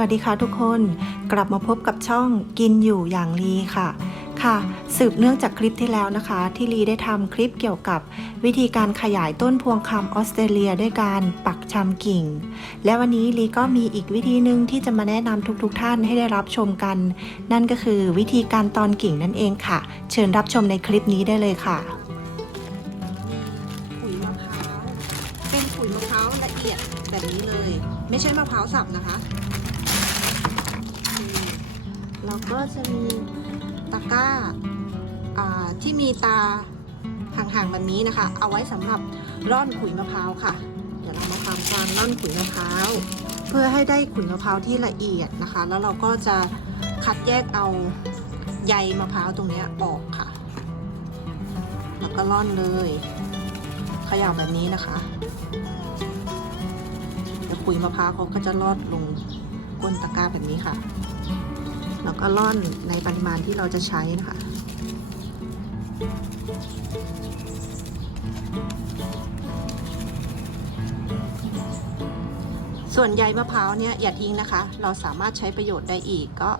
วัสดีค่ะทุกคน กลับมาพบกับช่องกินอยู่อย่างลีค่ะ ค่ะ สืบเนื่องจากคลิปที่แล้วนะคะ ที่ลีได้ทำคลิปเกี่ยวกับ วิธีการขยายต้นพวงคำออสเตรเลียด้วยการปักชำกิ่ง และวันนี้ลีก็มีอีกวิธีหนึ่งที่จะมาแนะนำทุกๆทท่านให้ได้รับชมกัน นั่นก็คือวิธีการตอนกิ่งนั่นเองค่ะ เชิญรับชมในคลิปนี้ได้เลยค่ะขุยมะพร้าวเป็นขุยมะพร้าวละเอียดแบบนี้เลย ไม่ใช่มะพร้าวสับนะคะ แล้วก็จะมีตะกร้าที่มีตาห่างๆแบบนี้นะคะ เอาไว้สำหรับร่อนขุยมะพร้าวค่ะ เดี๋ยวเรามาทำการร่อนขุยมะพร้าว เพื่อให้ได้ขุยมะพร้าวที่ละเอียดนะคะ แล้วเราก็จะคัดแยกเอาใยมะพร้าวตรงนี้ออกค่ะ แล้วก็ร่อนเลยขย่าแบบนี้นะคะเดี๋ยวขุยมะพร้าวเขาก็จะลอดลงก้นตะกร้าแบบนี้ค่ะ แล้วก็ร่อนในปริมาณที่เราจะใช้นะคะส่วนใยมะพร้าวเนี่ยอย่าทิ้งนะคะ เราสามารถใช้ประโยชน์ได้อีกก็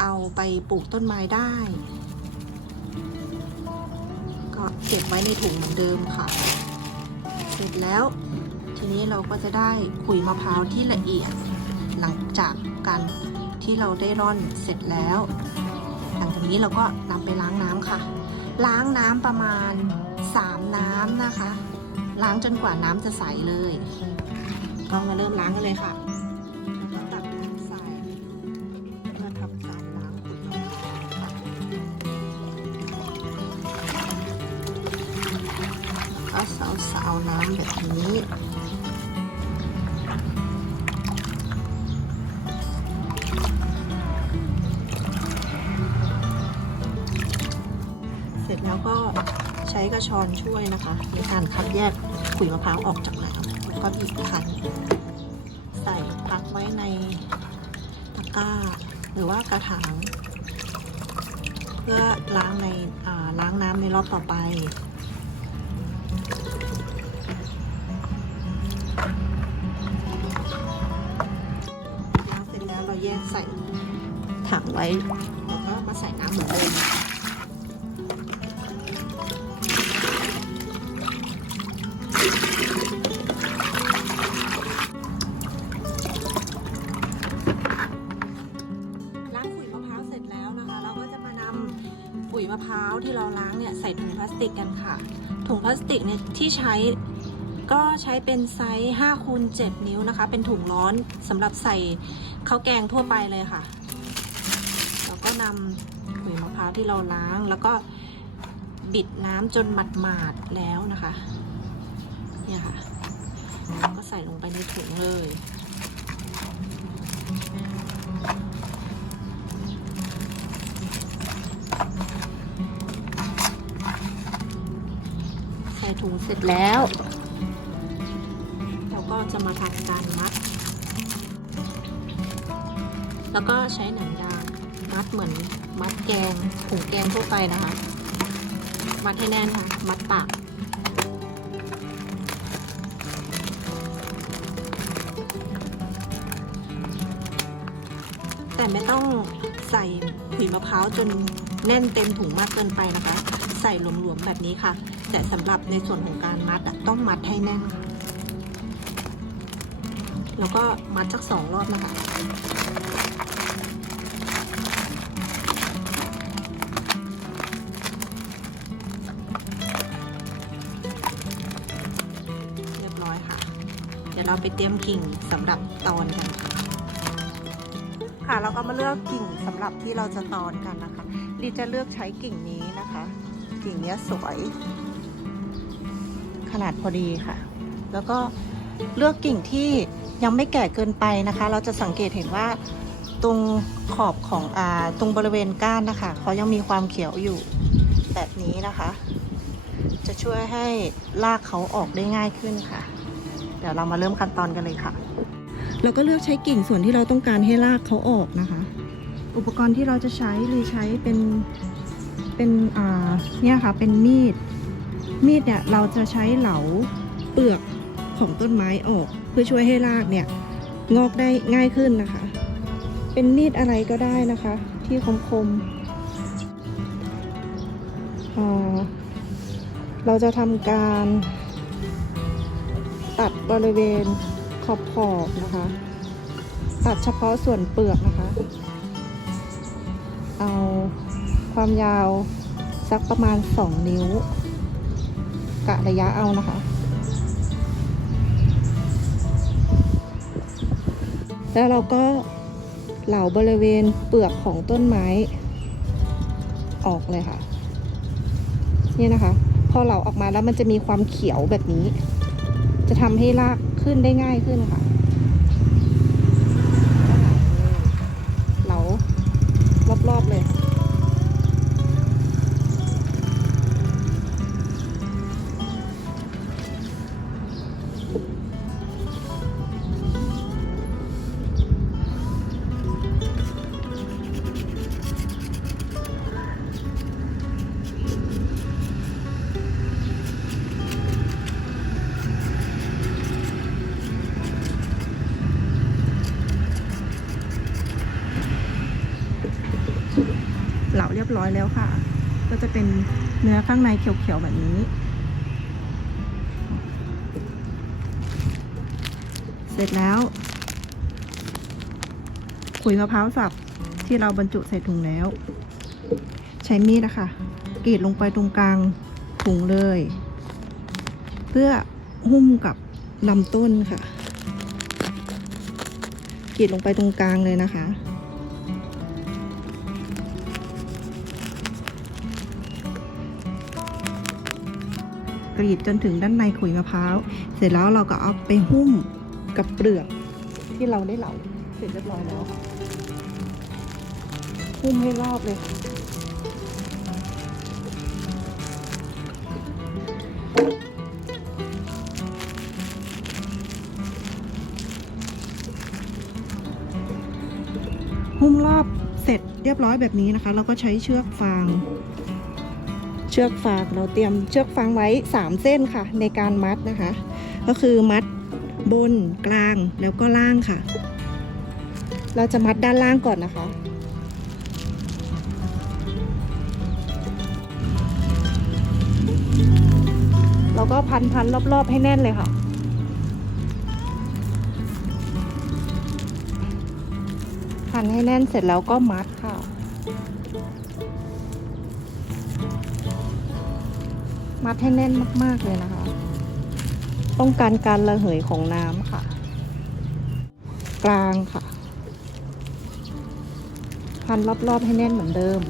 เอาไปปลูกต้นไม้ได้ ก็เก็บไว้ในถุงเหมือนเดิมค่ะ เสร็จแล้ว ทีนี้เราก็จะได้ขุยมะพร้าวที่ละเอียดหลังจากการ ที่เราได้ร่อนเสร็จแล้ว หลังจากนี้เราก็นำไปล้างน้ำค่ะ ล้างน้ำประมาณ 3 น้ำนะคะ ล้างจนกว่าน้ำจะใสเลย ก็มาเริ่มล้างกันเลยค่ะตักใส่เอทำการล้างขุยมะพร้าวค่ะก็สาวสาวๆน้ำแบบนี้ ใช้กระชอนช่วยนะคะ ในการคัดแยกขุยมะพร้าวออกจากน้ำแล้วก็บีบคั้นใส่พักไว้ในตะกร้า หรือว่ากระถางเพื่อล้างในล้างน้ำในรอบต่อไปล้างเสร็จแล้วเราแยกใส่ถังไว้แล้วก็มาใส่น้ำเหมือนเดิม ที่เราล้างเนี่ยใส่ถุงพลาสติกกันค่ะ ถุงพลาสติกเนี่ยที่ใช้ก็ใช้เป็นไซส์5คูณ7นิ้วนะคะ เป็นถุงร้อนสำหรับใส่ข้าวแกงทั่วไปเลยค่ะ แล้วก็นำขุยมะพร้าวที่เราล้าง แล้วก็บิดน้ำจนหมาดๆแล้วนะคะเนี่ยค่ะ ก็ใส่ลงไปในถุงเลย ถุงเสร็จแล้ว เราก็จะมาทำการมัด แล้วก็ใช้หนังยางมัดเหมือนมัดแกงถุงแกงทั่วไปนะคะ มัดให้แน่นค่ะ มัดปากแต่ไม่ต้องใส่ขุยมะพร้าวจนแน่นเต็มถุงมากเกินไปนะคะ ใส่หลวมๆแบบนี้ค่ะ แต่สำหรับในส่วนของการมัดอะต้องมัดให้แน่นค่ะ แล้วก็มัดสักสองรอบนะคะเรียบร้อยค่ะ เดี๋ยวเราไปเตรียมกิ่งสำหรับตอนกันค่ะค่ะเราก็มาเลือกกิ่งสำหรับที่เราจะตอนกันนะคะลีจะเลือกใช้กิ่งนี้นะคะ กิ่งนี้สวย นาดพอดีค่ะ แล้วก็เลือกกิ่งที่ยังไม่แก่เกินไปนะคะ เราจะสังเกตเห็นว่าตรงขอบของอ่าตรงบริเวณก้านนะคะเขายังมีความเขียวอยู่แบบนี้นะคะ จะช่วยให้รากเขาออกได้ง่ายขึ้นค่ะ เดี๋ยวเรามาเริ่มขั้นตอนกันเลยค่ะ เราก็เลือกใช้กิ่งส่วนที่เราต้องการให้รากเขาออกนะคะ อุปกรณ์ที่เราจะใช้หรือใช้เป็นเป็นอ่าเนี่ยค่ะเป็นมีด มีดเนี่ยเราจะใช้เหลาเปลือกของต้นไม้ออก เพื่อช่วยให้รากเนี่ยงอกได้ง่ายขึ้นนะคะ เป็นมีดอะไรก็ได้นะคะ ที่คมคมเราจะทำการตัดบริเวณขอบขอบนะคะ ตัดเฉพาะส่วนเปลือกนะคะ เอาความยาวสักประมาณ 2 นิ้ว กะระยะเอานะคะ แล้วเราก็เหลาบริเวณเปลือกของต้นไม้ออกเลยค่ะ นี่นะคะ พอเหลาออกมาแล้วมันจะมีความเขียวแบบนี้ จะทำให้รากขึ้นได้ง่ายขึ้นค่ะ อยแล้วค่ะ ก็จะเป็นเนื้อข้างในเขียวๆแบบนี้ เสร็จแล้วขุยมะพร้าวสับที่เราบรรจุใส่ถุงแล้ว ใช้มีดนะคะกรีดลงไปตรงกลางถุงเลย เพื่อหุ้มกับลำต้นค่ะกรีดลงไปตรงกลางเลยนะคะ กรีดจนถึงด้านในขุยมะพร้าว เสร็จแล้วเราก็เอาไปหุ้มกับเปลือกที่เราได้เหลาเสร็จเรียบร้อยแล้วค่ะหุ้มให้รอบเลยหุ้มรอบเสร็จเรียบร้อยแบบนี้นะคะ เราก็ใช้เชือกฟาง ชือกฟางเราเตรียมเชือกฟางไว้ 3 เส้นค่ะ ในการมัดนะคะ ก็คือมัดบนกลางแล้วก็ล่างค่ะ เราจะมัดด้านล่างก่อนนะคะเราก็พันพันรอบๆให้แน่นเลยค่ะ พันให้แน่นเสร็จแล้วก็มัด มัดให้แน่นมาก ๆ เลยนะคะต้องการการระเหยของน้ำค่ะ กลางค่ะ พันรอบ ๆ ให้แน่นเหมือนเดิม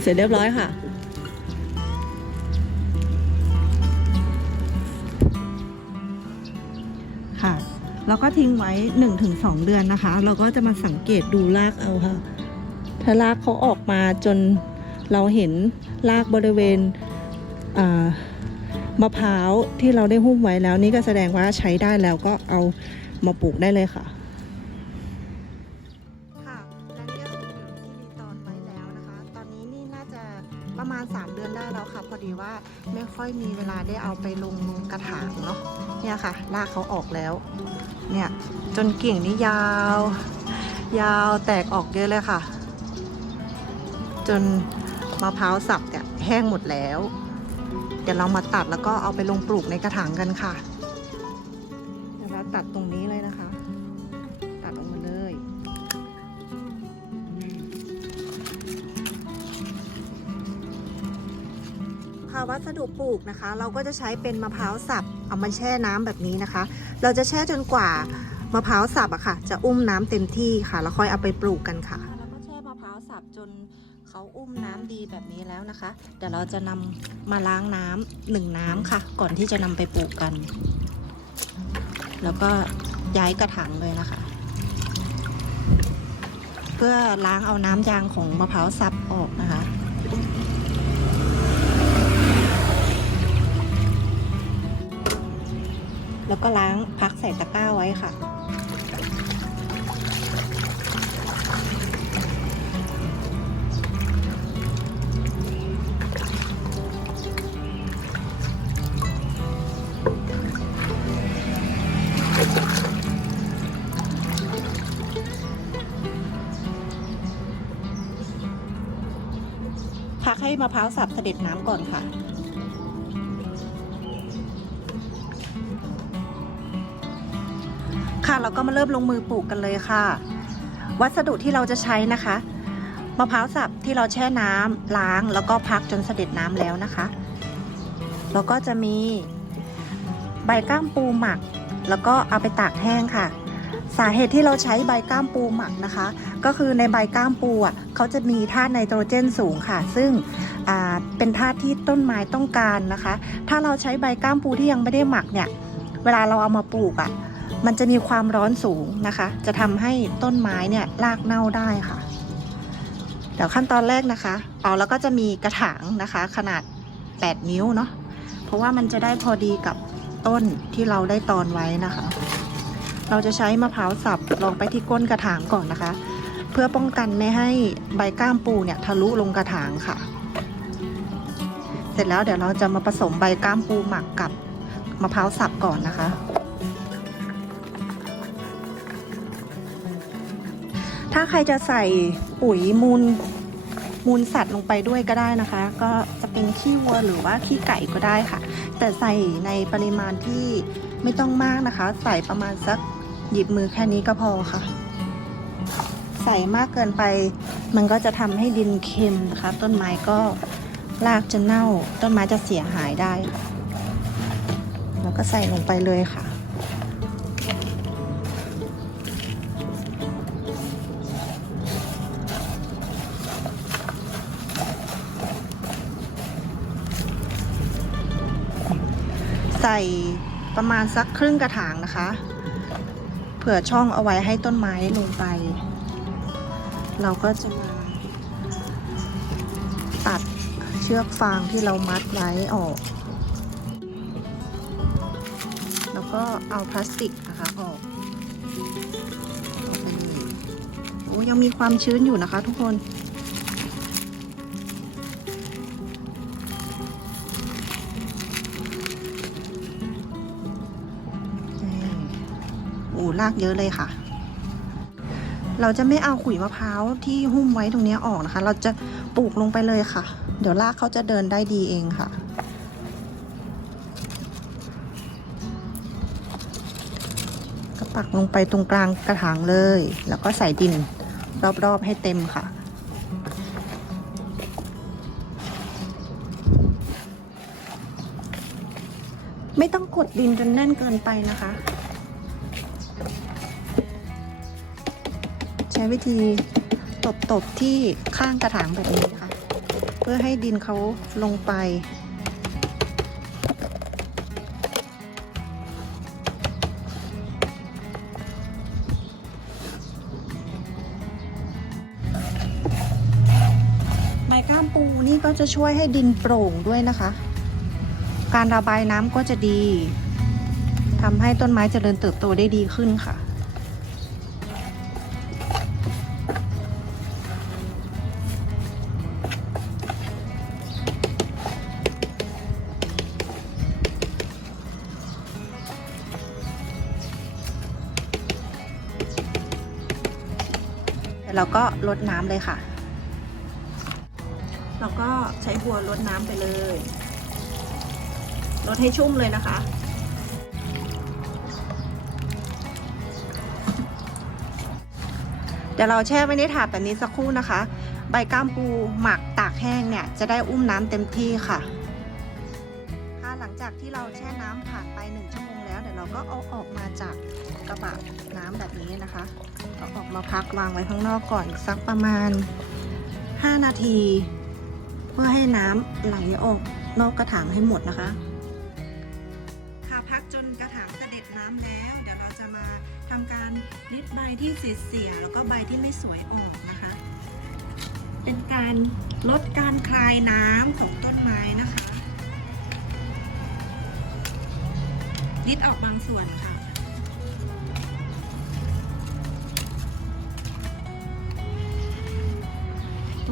เสร็จเรียบร้อยค่ะค่ะแล้วก็ทิ้งไว้ 1-2 เดือนนะคะ เราก็จะมาสังเกตดูรากเอาค่ะ ถ้ารากเขาออกมาจนเราเห็นรากบริเวณมะพร้าวที่เราได้หุ้มไว้แล้วนี่ก็แสดงว่าใช้ได้แล้วก็เอามาปลูกได้เลยค่ะ ประมาณ 3 เดือนได้แล้วค่ะ พอดีว่าไม่ค่อยมีเวลาได้เอาไปลงกระถางเนาะเนี่ยค่ะรากเขาออกแล้ว เนี่ยจนกิ่งนี่ยาว ยาวแตกออกเยอะเลยค่ะ จนมะพร้าวสับเนี่ยแห้งหมดแล้ว เดี๋ยวเรามาตัดแล้วก็เอาไปลงปลูกในกระถางกันค่ะเดี๋ยวเราตัดตรงนี้ ค่ะวัสดุปลูกนะคะ เราก็จะใช้เป็นมะพร้าวสับเอามาแช่น้ำแบบนี้นะคะ เราจะแช่จนกว่ามะพร้าวสับอะค่ะ จะอุ้มน้ำเต็มที่ค่ะแล้วค่อยเอาไปปลูกกันค่ะแล้วก็แช่มะพร้าวสับจนเขาอุ้มน้ำดีแบบนี้แล้วนะคะเดี๋ยวเราจะนำมาล้างน้ำหนึ่งน้ำค่ะ ก่อนที่จะนำไปปลูกกัน แล้วก็ย้ายกระถางเลยนะคะ เพื่อล้างเอาน้ำยางของมะพร้าวสับออกนะคะ แล้วก็ล้างพักใส่ตะกร้าไว้ค่ะ พักให้มะพร้าวสับเสด็จน้ำก่อนค่ะ ค่ะ เราก็มาเริ่มลงมือปลูกกันเลยค่ะ วัสดุที่เราจะใช้นะคะมะพร้าวสับที่เราแช่น้ำล้างแล้วก็พักจนเสด็จน้ำแล้วนะคะแล้วก็จะมีใบก้ามปูหมัก แล้วก็เอาไปตากแห้งค่ะ สาเหตุที่เราใช้ใบก้ามปูหมักนะคะ ก็คือในใบก้ามปูอะเขาจะมีธาตุไนโตรเจนสูงค่ะ ซึ่งเป็นธาตุที่ต้นไม้ต้องการนะคะ ถ้าเราใช้ใบก้ามปูที่ยังไม่ได้หมักเนี่ย เวลาเราเอามาปลูกอะ มันจะมีความร้อนสูงนะคะ จะทำให้ต้นไม้เนี่ยรากเน่าได้ค่ะ เดี๋ยวขั้นตอนแรกนะคะเอาแล้วก็จะมีกระถางนะคะ ขนาด 8 นิ้วเนาะเพราะว่ามันจะได้พอดีกับต้นที่เราได้ตอนไว้นะคะ เราจะใช้มะพร้าวสับลงไปที่ก้นกระถางก่อนนะคะ เพื่อป้องกันไม่ให้ใบก้ามปูเนี่ยทะลุลงกระถางค่ะ เสร็จแล้วเดี๋ยวเราจะมาผสมใบก้ามปูหมักกับมะพร้าวสับก่อนนะคะ ถ้าใครจะใส่ปุ๋ยมูลมูลสัตว์ลงไปด้วยก็ได้นะคะ ก็จะเป็นขี้วัวหรือว่าขี้ไก่ก็ได้ค่ะ แต่ใส่ในปริมาณที่ไม่ต้องมากนะคะ ใส่ประมาณสักหยิบมือแค่นี้ก็พอค่ะ ใส่มากเกินไป มันก็จะทำให้ดินเค็มนะคะ ต้นไม้ก็รากจะเน่า ต้นไม้จะเสียหายได้ แล้วก็ใส่ลงไปเลยค่ะ ใส่ประมาณสักครึ่งกระถางนะคะ เผื่อช่องเอาไว้ให้ต้นไม้ลงไป เราก็จะมาตัดเชือกฟางที่เรามัดไว้ออก แล้วก็เอาพลาสติกนะคะออกไปเลยโอ้ยังมีความชื้นอยู่นะคะทุกคน โอ้ลากเยอะเลยค่ะ เราจะไม่เอาขุยมะพร้าวที่หุ้มไว้ตรงนี้ออกนะคะ เราจะปลูกลงไปเลยค่ะ เดี๋ยวรากเขาจะเดินได้ดีเองค่ะก็ปักลงไปตรงกลางกระถางเลย แล้วก็ใส่ดินรอบๆให้เต็มค่ะไม่ต้องกดดินจนแน่นเกินไปนะคะ วิธีตบๆที่ข้างกระถางแบบนี้ค่ะเพื่อให้ดินเขาลงไป ไม้ก้ามปูนี่ก็จะช่วยให้ดินโปร่งด้วยนะคะ การระบายน้ำก็จะดีทำให้ต้นไม้เจริญเติบโตได้ดีขึ้นค่ะ แล้วก็ลดน้ำเลยค่ะ เราก็ใช้บัวลดน้ำไปเลยลดให้ชุ่มเลยนะคะ เดี๋ยวเราแช่ไว้ในถาดแบบนี้สักครู่นะคะ ใบก้ามปูหมักตากแห้งเนี่ยจะได้อุ้มน้ำเต็มที่ค่ะค่ะหลังจากที่เราแช่น้ำผ่านไปหนึ่งชั่วโมงแล้วเดี๋ยวเราก็เอาออกมาจาก กระบะน้ำแบบนี้นะคะเอาออกมาพักวางไว้ข้างนอกก่อนสักประมาณ 5 นาที เพื่อให้น้ำไหลออกนอกกระถางให้หมดนะคะ ค่ะพักจนกระถางเสด็จน้ำแล้ว เดี๋ยวเราจะมาทำการริดใบที่เสียแล้วก็ใบที่ไม่สวยออกนะคะ เป็นการลดการคลายน้ำของต้นไม้นะคะลิดออกบางส่วนค่ะ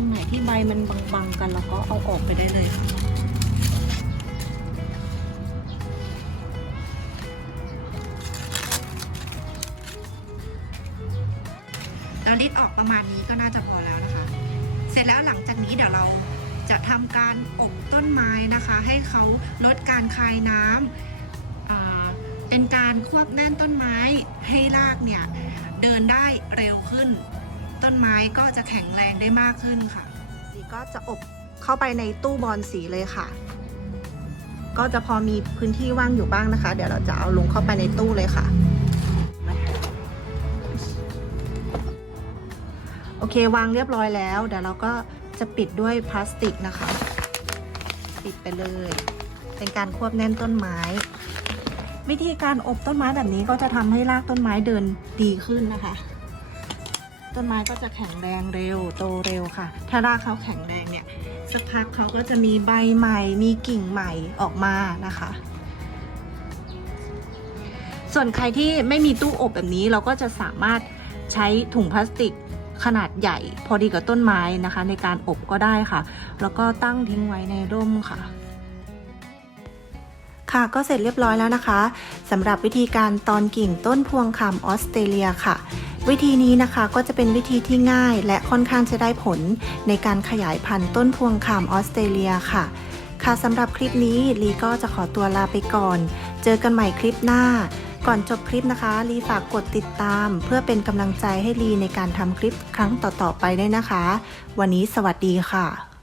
รงไหนที่ใบมันบางๆกันเราก็เอาออกไปได้เลยค่ะเราลิดออกประมาณนี้ก็น่าจะพอแล้วนะคะ เสร็จแล้วหลังจากนี้เดี๋ยวเราจะทำการอบต้นไม้นะคะ ให้เขาลดการคายน้ำเป็นการควบแน่นต้นไม้ให้รากเนี่ยเดินได้เร็วขึ้น ต้นไม้ก็จะแข็งแรงได้มากขึ้นค่ะดีก็จะอบเข้าไปในตู้บอลสีเลยค่ะ ก็จะพอมีพื้นที่ว่างอยู่บ้างนะคะ เดี๋ยวเราจะเอาลงเข้าไปในตู้เลยค่ะโอเควางเรียบร้อยแล้ว เดี๋ยวเราก็จะปิดด้วยพลาสติกนะคะ ปิดไปเลย เป็นการควบแน่นต้นไม้ วิธีการอบต้นไม้แบบนี้ก็จะทำให้รากต้นไม้เดินดีขึ้นนะคะ ต้นไม้ก็จะแข็งแรงเร็วโตเร็วค่ะ ถ้ารากเขาแข็งแรงเนี่ยสักพักเขาก็จะมีใบใหม่มีกิ่งใหม่ออกมานะคะ ส่วนใครที่ไม่มีตู้อบแบบนี้เราก็จะสามารถใช้ถุงพลาสติกขนาดใหญ่พอดีกับต้นไม้นะคะ ในการอบก็ได้ค่ะ แล้วก็ตั้งทิ้งไว้ในร่มค่ะ ค่ะก็เสร็จเรียบร้อยแล้วนะคะสำหรับวิธีการตอนกิ่งต้นพวงคำออสเตรเลียค่ะ วิธีนี้นะคะก็จะเป็นวิธีที่ง่ายและค่อนข้างจะได้ผลในการขยายพันธุ์ต้นพวงคำออสเตรเลียค่ะ ค่ะสำหรับคลิปนี้ลีก็จะขอตัวลาไปก่อน เจอกันใหม่คลิปหน้า ก่อนจบคลิปนะคะลีฝากกดติดตาม เพื่อเป็นกำลังใจให้ลีในการทำคลิปครั้งต่อๆไปได้วยนะคะ วันนี้สวัสดีค่ะ